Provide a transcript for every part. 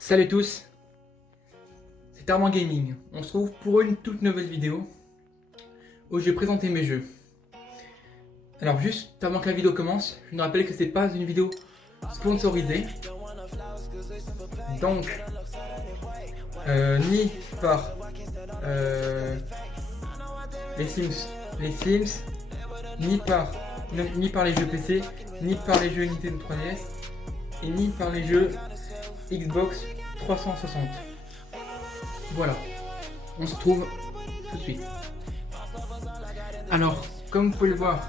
Salut à tous, c'est Armand Gaming. On se retrouve pour une toute nouvelle vidéo où je vais présenter mes jeux. Alors juste avant que la vidéo commence, je vous rappelle que c'est pas une vidéo sponsorisée. Donc, ni par les Sims, ni par les jeux PC, ni par les jeux Nintendo 3DS, et ni par les jeux Xbox 360. Voilà, on se retrouve tout de suite. Alors, comme vous pouvez le voir,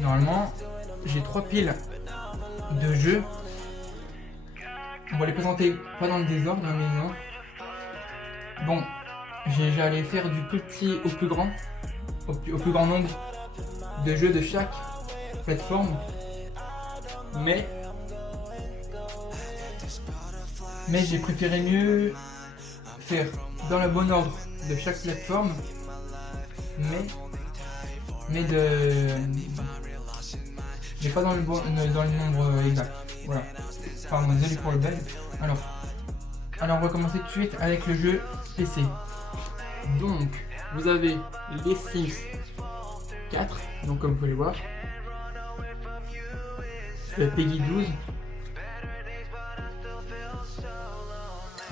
normalement, j'ai 3 piles de jeux. On va les présenter pas dans le désordre, mais non. Bon, j'allais faire du plus petit au plus grand, au plus grand nombre de jeux de chaque plateforme, mais j'ai préféré mieux faire dans le bon ordre de chaque plateforme, mais pas dans le nombre exact. Voilà. Pardon, désolé pour le bug. Alors on va commencer tout de suite avec le jeu PC. Donc vous avez les Sims 4, donc comme vous pouvez le voir, Peggy 12.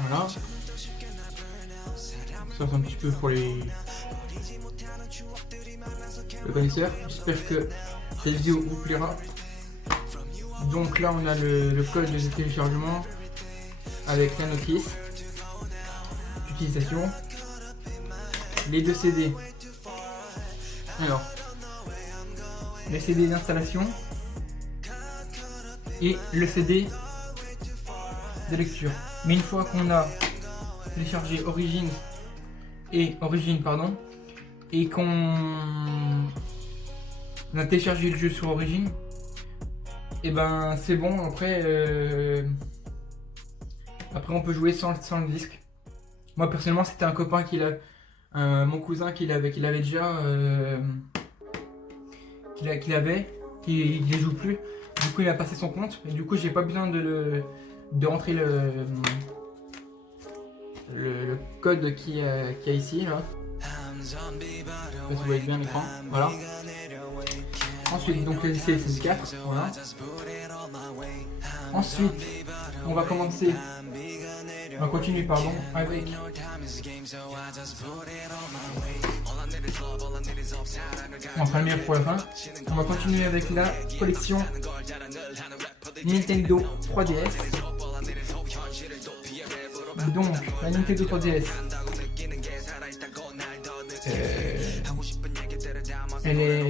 Voilà. Ça c'est un petit peu pour les connaisseurs. J'espère que cette vidéo vous plaira. Donc là on a le code de téléchargement avec la notice d'utilisation, les 2 CD. Alors, les CD d'installation et le CD de lecture. Mais une fois qu'on a téléchargé Origin et qu'on a téléchargé le jeu sur Origin, et ben c'est bon. Après on peut jouer sans le disque. Moi personnellement c'était un copain mon cousin qui l'avait déjà, qui les joue plus. Du coup il a passé son compte et du coup j'ai pas besoin de rentrer le code qui est ici là. Je sais pas si vous voyez bien l'écran. Voilà. Ensuite donc le c'est 4. Voilà. Ensuite on va continuer avec on fera le meilleur pour la fin. On va continuer avec la collection Nintendo 3DS. Donc la Nintendo 3DS, elle est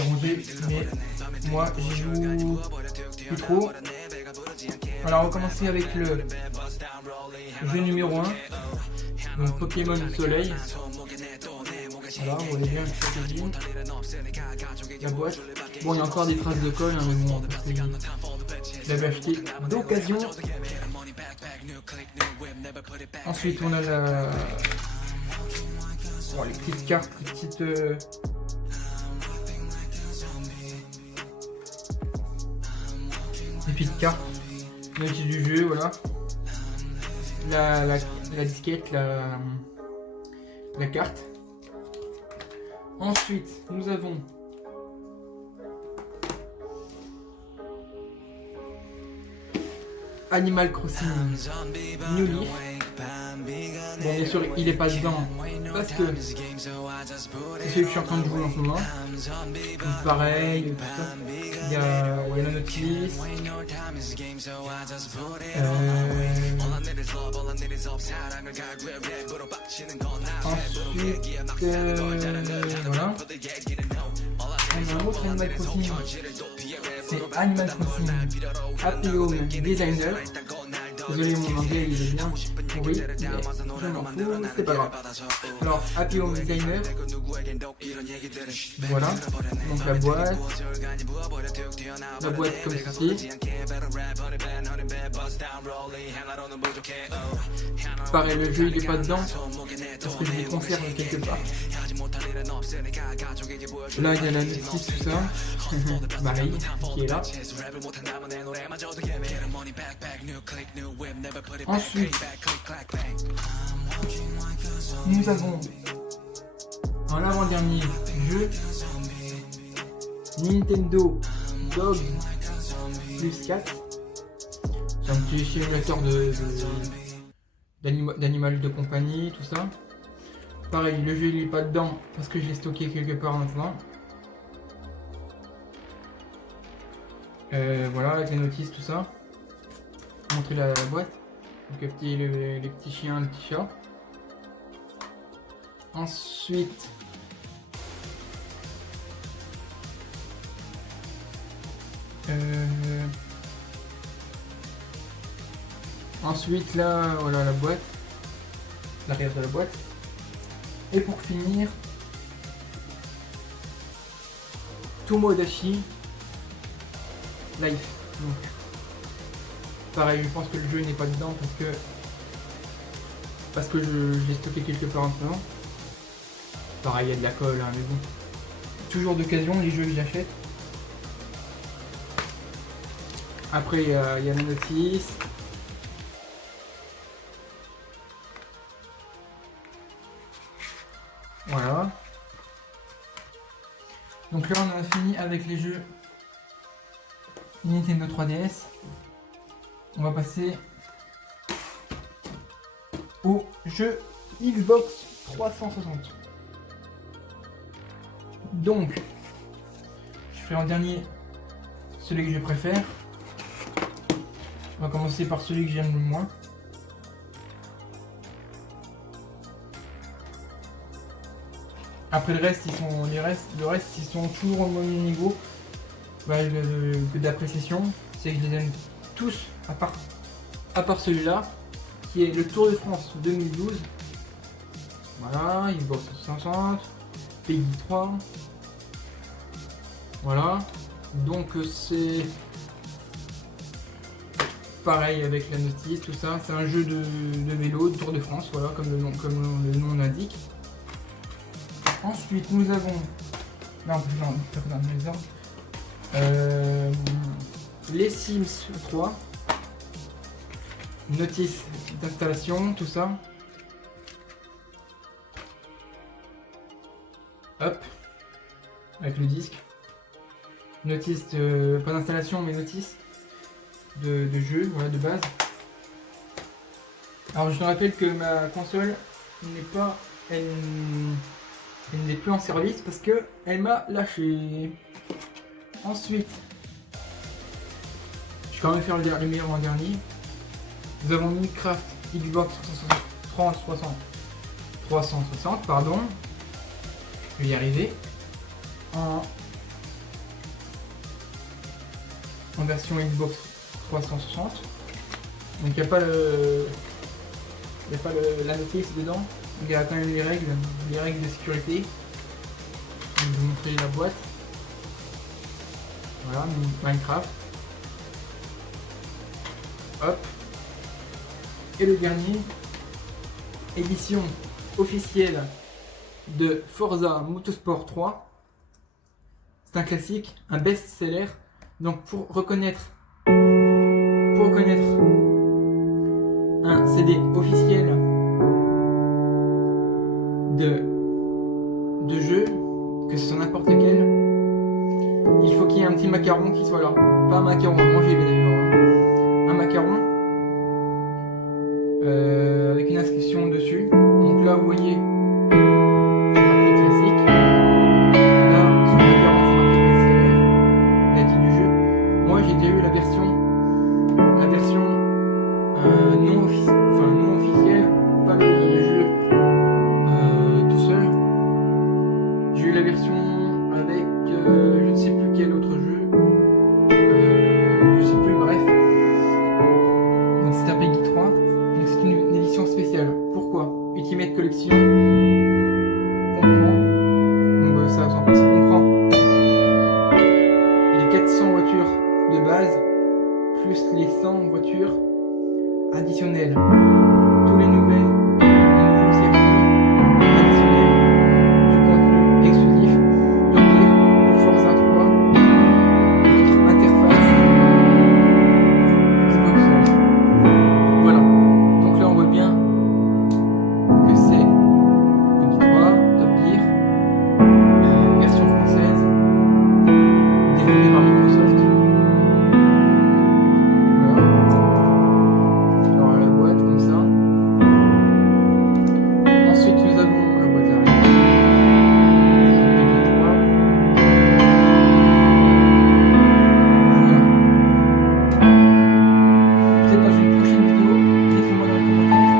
rangée, mais moi j'y joue plus trop. Alors on va commencer avec le jeu numéro 1, donc Pokémon Soleil. Voilà, vous voyez bien la boîte. Bon, il y a encore des traces de colle, hein, mais bon, parce que je l'avais acheté d'occasion. Ensuite, on a les petites cartes, les petites cartes du jeu, voilà. La disquette, la carte. Ensuite, nous avons Animal Crossing New Leaf. Bon, bien sûr, il est pas dedans parce que c'est celui que je suis en train de jouer en ce moment. Donc, pareil, tout ça. Il y a la notice. Ensuite, voilà. On a un autre Animal Crossing. C'est Animal Crossing Happy Home Designer. Désolé, mon anglais il est bien pourri, mais je m'en fous, c'est pas grave. Alors, Happy Home Designer. Voilà, donc la boîte comme ceci. Pareil, le jeu il est pas dedans parce que je les conserve quelque part. Là il y a la notice, tout ça. Pareil, qui est là. Ensuite, nous avons en avant-dernier jeu Nintendo Dog Plus 4. C'est un petit simulateur d'animal de compagnie, tout ça. Pareil, le jeu il est pas dedans parce que je l'ai stocké quelque part maintenant. Voilà, avec les notices, tout ça. Montrer la boîte. Donc les petits chiens, les petits chats. Ensuite, là, voilà la boîte, l'arrière de la boîte. Et pour finir, Tomodachi Life. Donc, pareil, je pense que le jeu n'est pas dedans parce que je l'ai stocké quelque part maintenant. Pareil, il y a de la colle, hein, mais bon. Toujours d'occasion, les jeux que j'achète. Après, il y a la notice. Voilà. Donc là, on a fini avec les jeux Nintendo 3DS. On va passer au jeu Xbox 360. Donc, je fais en dernier celui que je préfère. On va commencer par celui que j'aime le moins. Après le reste, ils sont toujours au même niveau d'appréciation. C'est que je les aime tous, à part celui-là, qui est le Tour de France 2012. Voilà, Xbox 360, PEGI 3. Voilà, donc c'est pareil avec la notice, tout ça. C'est un jeu de vélo, de Tour de France, voilà, comme le nom l'indique. Ensuite, nous avons... Là, on peut faire dans les ordres. Les Sims 3. Notice d'installation, tout ça. Hop. Avec le disque. Notice, pas d'installation, mais notice de jeu, voilà, de base. Alors, je te rappelle que ma console n'est pas... Elle n'est plus en service parce que elle m'a lâché. Ensuite, je vais quand même faire le meilleur en dernier. Nous avons Minecraft Xbox 360, pardon. Je vais y arriver. En version Xbox 360. Donc il n'y a pas la notice dedans. Il y a quand même les règles de sécurité. Je vais vous montrer la boîte. Voilà, Minecraft. Hop. Et le dernier, édition officielle de Forza Motorsport 3. C'est un classique, un best-seller. Donc pour reconnaître un CD officiel de jeu, que ce soit n'importe quel, il faut qu'il y ait un petit macaron qui soit là. Pas un macaron mangé, bien évidemment. Un macaron avec une inscription dessus. Donc là, vous voyez, c'est marqué classique. Là, sur le macaron, c'est marqué best-seller, la titre du jeu. Moi, j'ai déjà eu la version non officielle, pas le jeu tout seul. J'ai eu la version avec je ne sais plus quel autre jeu, je sais plus, bref. Donc c'est un PEGI 3, donc c'est une édition spéciale. Pourquoi? 600 voitures additionnelles. Tous les nouveaux services additionnels, du contenu exclusif, pour Forza 3, votre interface Xbox One. Voilà. Donc là on voit bien que c'est Petit 3, Top Gear, version française, développée par Microsoft. Voilà. Alors la boîte comme ça. Ensuite nous avons la boîte arrière. Petit 3. Voilà. Peut-être dans une prochaine vidéo, dites-moi dans les commentaires.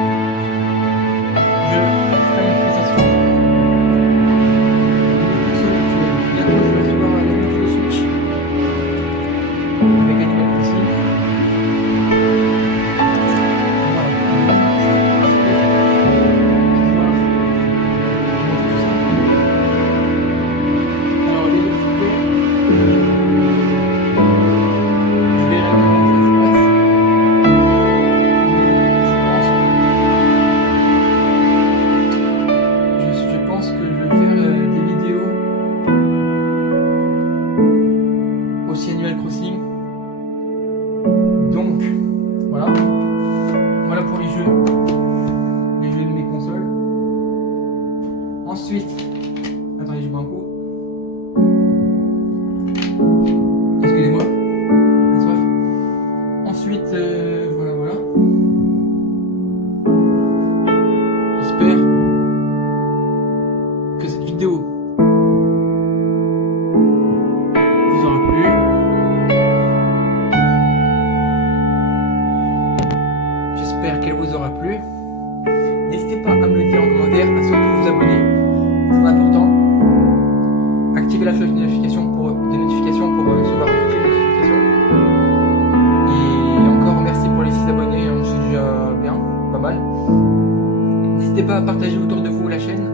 Je ferai une précision. Bientôt, je vais recevoir la Nintendo Switch avec Animal Crossing. Voilà. Alors, les deux photos, je verrai comment ça se passe. Je pense que je vais faire des vidéos aussi Animal Crossing. Donc voilà. Voilà pour les jeux de mes consoles. Ensuite, attendez, je bois un coup. Excusez-moi. J'ai soif. Ensuite, voilà. J'espère que cette vidéo vous aura plu. J'espère qu'elle vous aura plu. N'hésitez pas à me le dire en commentaire, à surtout vous abonner, c'est important. Activez la cloche de notification des notifications pour recevoir toutes les notifications. Et encore merci pour les 6 abonnés, c'est déjà bien, pas mal. N'hésitez pas à partager autour de vous la chaîne.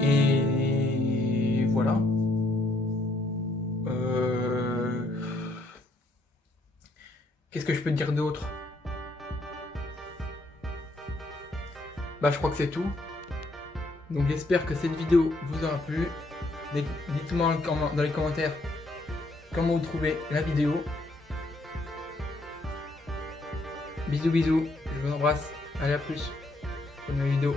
Et voilà. Qu'est-ce que je peux te dire d'autre? Bah, je crois que c'est tout. Donc j'espère que cette vidéo vous aura plu. Dites-moi dans les commentaires comment vous trouvez la vidéo. Bisous, je vous embrasse. Allez, à plus pour une nouvelle vidéo.